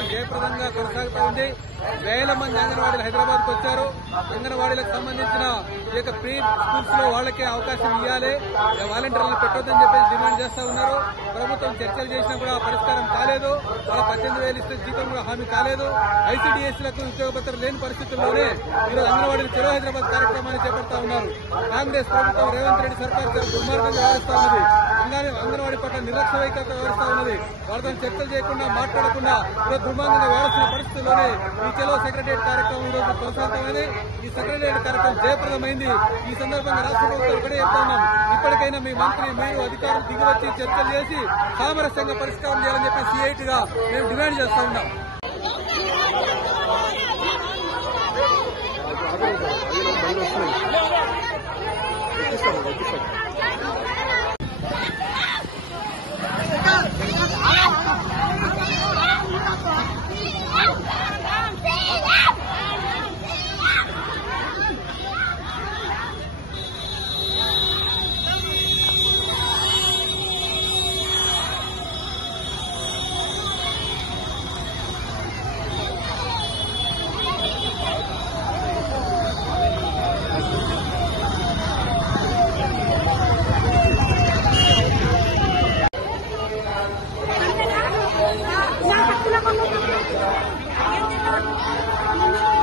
కార్యక్రమం జయప్రదంగా కొనసాగుతూ ఉంది. వేల మంది అంగన్వాడీలు హైదరాబాద్ కు వచ్చారు. అంగన్వాడీలకు సంబంధించిన ఈ యొక్క ప్రీ స్కూల్స్ లో వాళ్ళకే అవకాశం ఇవ్వాలి, వాలంటీర్లను పెట్టొద్దని చెప్పేసి డిమాండ్ చేస్తా ఉన్నారు. ప్రభుత్వం చర్చలు చేసినా కూడా పరిష్కారం కాలేదు. వాళ్ళ 18,000 ఇస్తే జీతం కూడా హామీ కాలేదు. ఐసీడీఎస్లకు ఉద్యోగ భద్రత లేని పరిస్థితుల్లోనే ఈరోజు అంగన్వాడీలు చెరో హైదరాబాద్ కార్యక్రమాన్ని చేపడతా ఉన్నారు. కాంగ్రెస్ ప్రభుత్వం రేవంత్ రెడ్డి సర్కార్ దుర్మార్గంగా వ్యవహరిస్తా ఉన్నది. అంగన్వాడీ పట్ల నిర్లక్ష్య వైఖరితో వ్యవహరిస్తా ఉన్నది. వాళ్ళతో చర్చలు చేయకుండా మాట్లాడకుండా ఈరోజు దుర్మార్గంగా వ్యవహరిస్తున్న పరిస్థితుల్లోనే ఈ చెలో సెక్రటరియట్ కార్యక్రమం ఈరోజు కొనసాగుతామని, ఈ సెక్రటరియట్ కార్యక్రమం జయప్రదమైంది. ఈ సందర్భంగా రాష్ట్ర ప్రభుత్వం ఇక్కడే చెప్తా ఉన్నాం, ఇప్పటికైనా మీ మంత్రి మీరు అధికారులు దిగివచ్చి చర్చలు చేసి సామరస్యంగా పరిష్కారం చేయాలని చెప్పి సిఐటిగా మేము డిమాండ్ చేస్తా ఉన్నాం. Nah,